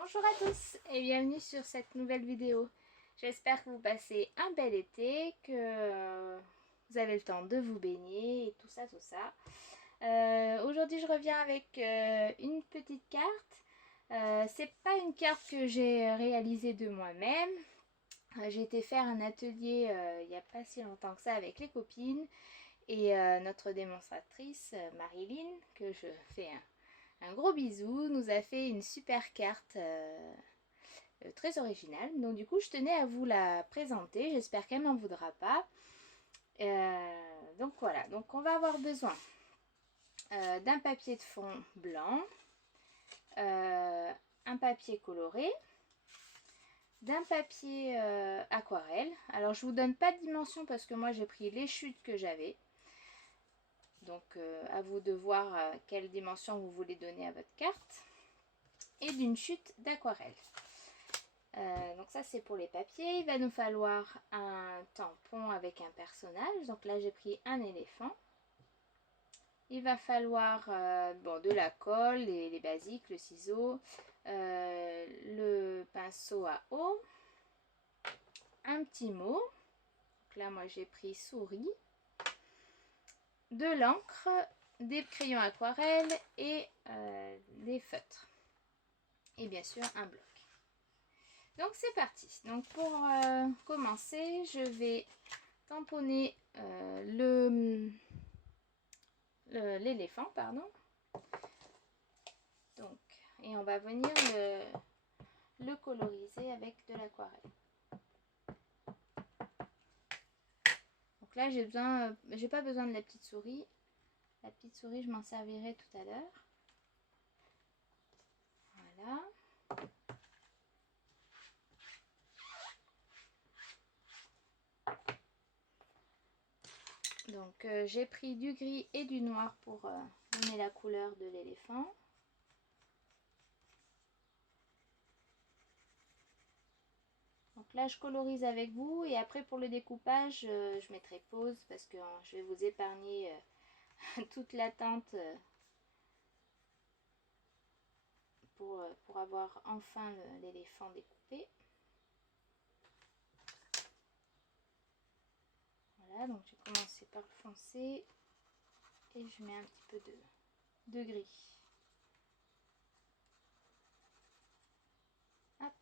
Bonjour à tous et bienvenue sur cette nouvelle vidéo. J'espère que vous passez un bel été, que vous avez le temps de vous baigner et tout ça, tout ça. Aujourd'hui je reviens avec une petite carte. C'est pas une carte que j'ai réalisée de moi-même. J'ai été faire un atelier il n'y a pas si longtemps que ça avec les copines. Et notre démonstratrice Marilyn, que je fais un gros bisou, nous a fait une super carte très originale. Donc du coup je tenais à vous la présenter, j'espère qu'elle m'en voudra pas. Donc voilà, donc on va avoir besoin d'un papier de fond blanc, un papier coloré, d'un papier aquarelle. Alors je vous donne pas de dimension parce que moi j'ai pris les chutes que j'avais. Donc à vous de voir quelle dimension vous voulez donner à votre carte. Et d'une chute d'aquarelle. Donc ça c'est pour les papiers. Il va nous falloir un tampon avec un personnage. Donc là j'ai pris un éléphant. Il va falloir de la colle, les basiques, le ciseau, le pinceau à eau, un petit mot. Donc là moi j'ai pris souris, de l'encre, des crayons aquarelle et des feutres. Et bien sûr un bloc. Donc c'est parti. Donc pour commencer, je vais tamponner l'éléphant, pardon. Donc, et on va venir le coloriser avec de l'aquarelle. Donc là j'ai pas besoin de la petite souris. La petite souris je m'en servirai tout à l'heure. Voilà. Donc j'ai pris du gris et du noir pour donner la couleur de l'éléphant. Donc là je colorise avec vous et après pour le découpage je mettrai pause parce que je vais vous épargner toute l'attente pour avoir enfin l'éléphant découpé. Voilà, donc j'ai commencé par le foncé et je mets un petit peu de gris. Hop.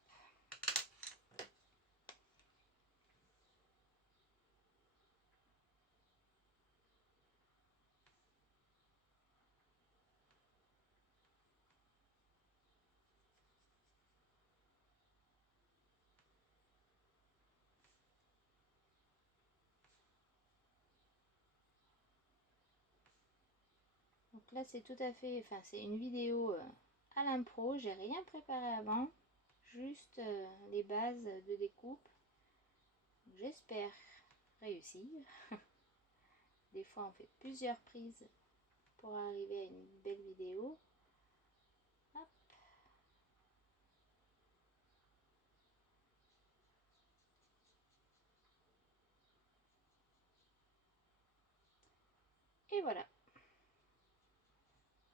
Donc là c'est tout à fait, enfin c'est une vidéo à l'impro, j'ai rien préparé avant, juste les bases de découpe. J'espère réussir. Des fois on fait plusieurs prises pour arriver à une belle vidéo. Hop. Et voilà.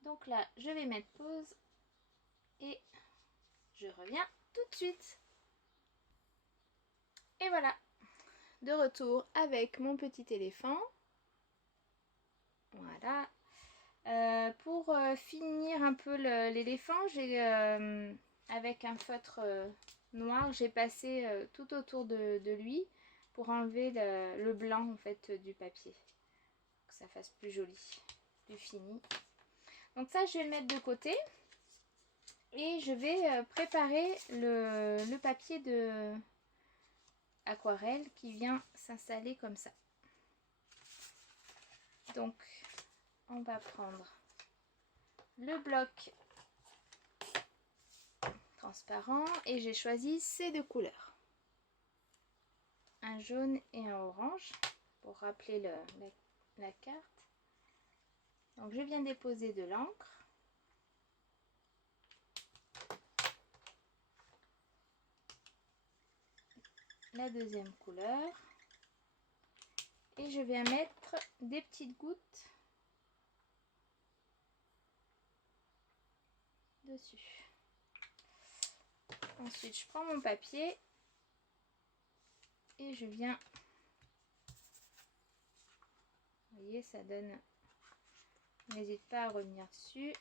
Donc là je vais mettre pause et je reviens tout de suite. Et voilà, de retour avec mon petit éléphant. Voilà. Pour finir un peu l'éléphant, j'ai avec un feutre noir, j'ai passé tout autour de lui pour enlever le blanc en fait du papier. Pour que ça fasse plus joli, plus fini. Donc ça, je vais le mettre de côté. Et je vais préparer le papier de aquarelle qui vient s'installer comme ça. Donc on va prendre le bloc transparent et j'ai choisi ces deux couleurs, un jaune et un orange pour rappeler la carte. Donc je viens déposer de l'encre. La deuxième couleur et je viens mettre des petites gouttes dessus. Ensuite, je prends mon papier et je viens, vous voyez, ça donne, n'hésite pas à revenir dessus.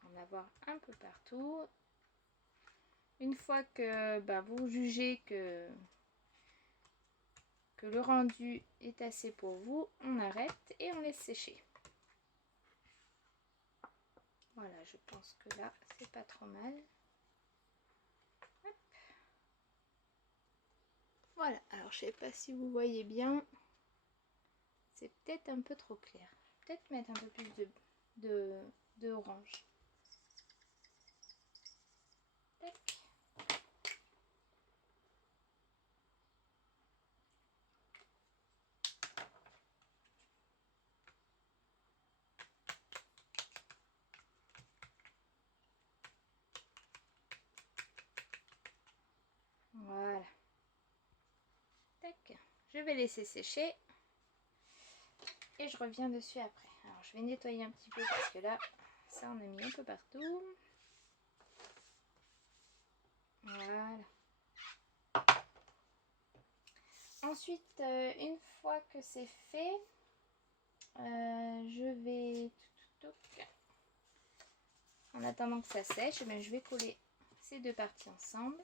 Pour en avoir un peu partout. Une fois que vous jugez que le rendu est assez pour vous, on arrête et on laisse sécher. Voilà, je pense que là, c'est pas trop mal. Hop. Voilà, alors je sais pas si vous voyez bien. C'est peut-être un peu trop clair. Peut-être mettre un peu plus de orange. Tac. Voilà. Tac. Je vais laisser sécher. Et je reviens dessus après. Alors je vais nettoyer un petit peu parce que là, ça on a mis un peu partout. Voilà. Ensuite, une fois que c'est fait, je vais... En attendant que ça sèche, je vais coller ces deux parties ensemble.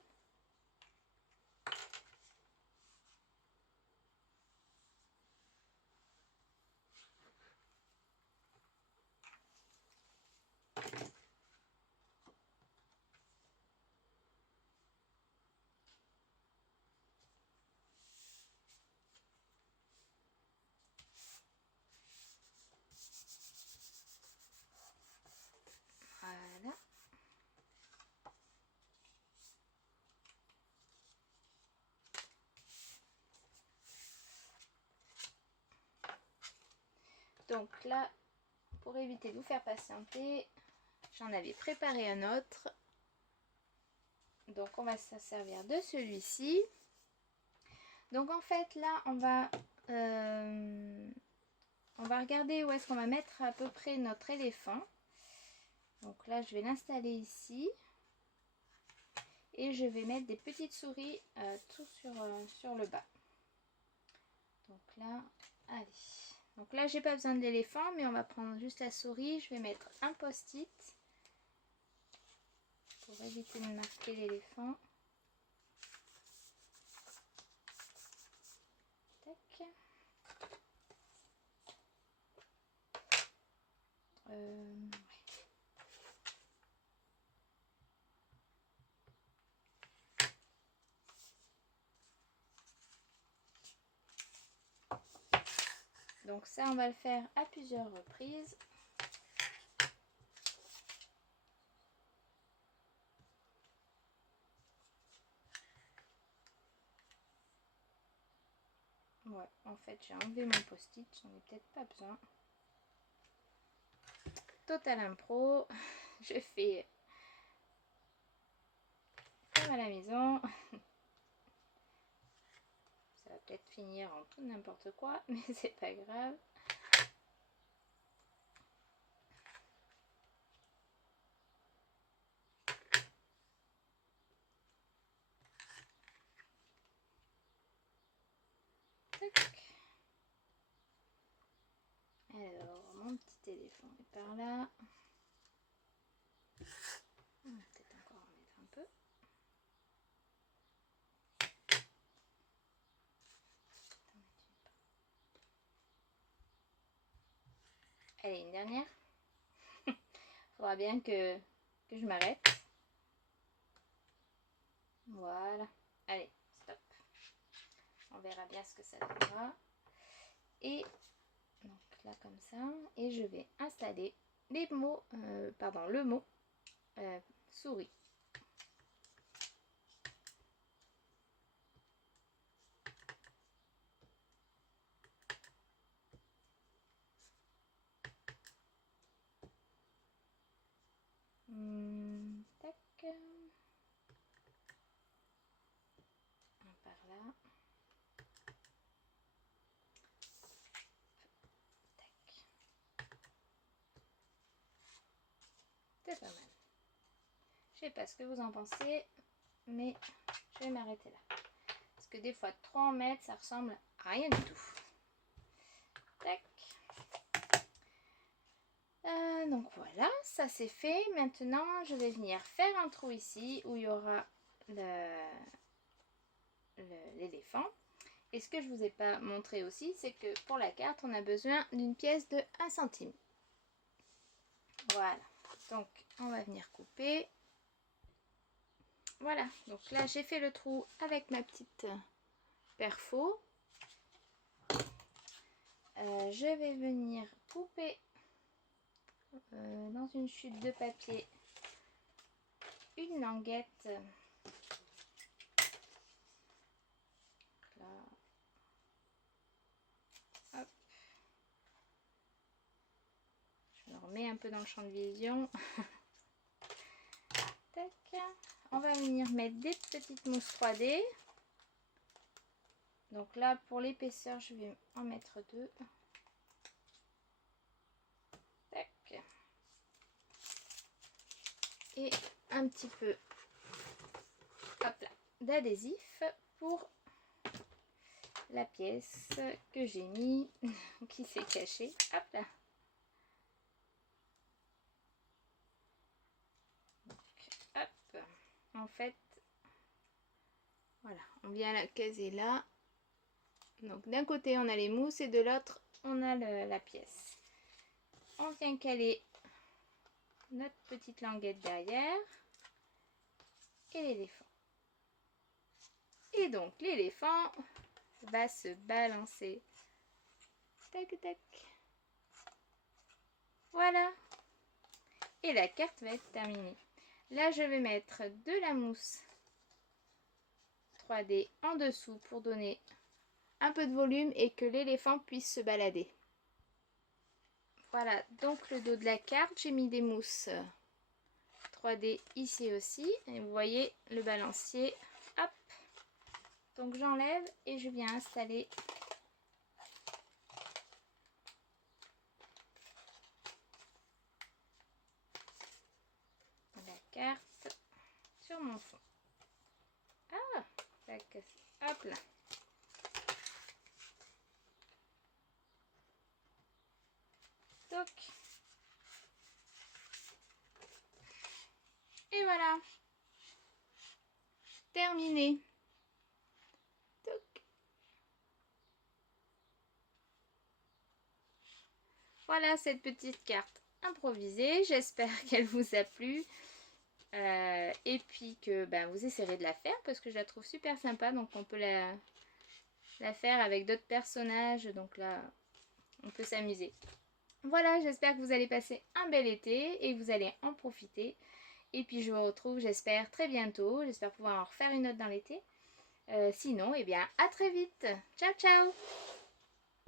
Voilà. Donc là, pour éviter de vous faire patienter, j'en avais préparé un autre. Donc on va se servir de celui-ci. Donc en fait là, on va regarder où est-ce qu'on va mettre à peu près notre éléphant. Donc là, je vais l'installer ici. Et je vais mettre des petites souris tout sur le bas. Donc là, allez. Donc là, j'ai pas besoin de l'éléphant, mais on va prendre juste la souris. Je vais mettre un post-it pour éviter de marquer l'éléphant. Tac. Ouais. Donc ça, on va le faire à plusieurs reprises. Ouais, en fait, j'ai enlevé mon post-it, j'en ai peut-être pas besoin. Total impro, je fais comme à la maison. Ça va peut-être finir en tout n'importe quoi, mais c'est pas grave. Tac. Alors, mon petit éléphant est par là. On va peut-être encore en mettre un peu. Allez, une dernière. Faudra bien que je m'arrête. Voilà. Allez, stop. On verra bien ce que ça donnera. Et donc là comme ça. Et je vais installer les mots, le mot souris. Tac. Par là. Tac. Je sais pas ce que vous en pensez, mais je vais m'arrêter là. Parce que des fois, trop en mettre, ça ressemble à rien du tout. Tac. Donc voilà, ça c'est fait. Maintenant, je vais venir faire un trou ici où il y aura l'éléphant. Et ce que je ne vous ai pas montré aussi, c'est que pour la carte, on a besoin d'une pièce de 1 centime. Voilà, donc on va venir couper. Voilà, donc là j'ai fait le trou avec ma petite perfo. Je vais venir couper dans une chute de papier une languette. Là. Hop. Je me remets un peu dans le champ de vision. Tac. On va venir mettre des petites mousses 3D. Donc là, pour l'épaisseur, je vais en mettre 2. Tac. Et un petit peu d'adhésif pour la pièce que j'ai mis, qui s'est cachée. Hop là. Donc, hop. En fait, voilà, on vient la caser là. Donc d'un côté on a les mousses et de l'autre on a la pièce. On vient caler notre petite languette derrière et l'éléphant. Et donc l'éléphant va se balancer. Tac tac. Voilà. Et la carte va être terminée. Là je vais mettre de la mousse 3D en dessous pour donner un peu de volume et que l'éléphant puisse se balader. Voilà, donc le dos de la carte, j'ai mis des mousses 3D ici aussi. Et vous voyez le balancier. Hop. Donc j'enlève et je viens installer la carte sur mon fond. Ah, ça casse. Hop là. Donc, et voilà, terminé. Donc. Voilà cette petite carte improvisée. J'espère qu'elle vous a plu. Et puis que vous essaierez de la faire parce que je la trouve super sympa. Donc on peut la faire avec d'autres personnages. Donc là, on peut s'amuser. Voilà, j'espère que vous allez passer un bel été et que vous allez en profiter. Et puis je vous retrouve, j'espère, très bientôt. J'espère pouvoir en refaire une autre dans l'été. Sinon, eh bien, à très vite. Ciao, ciao!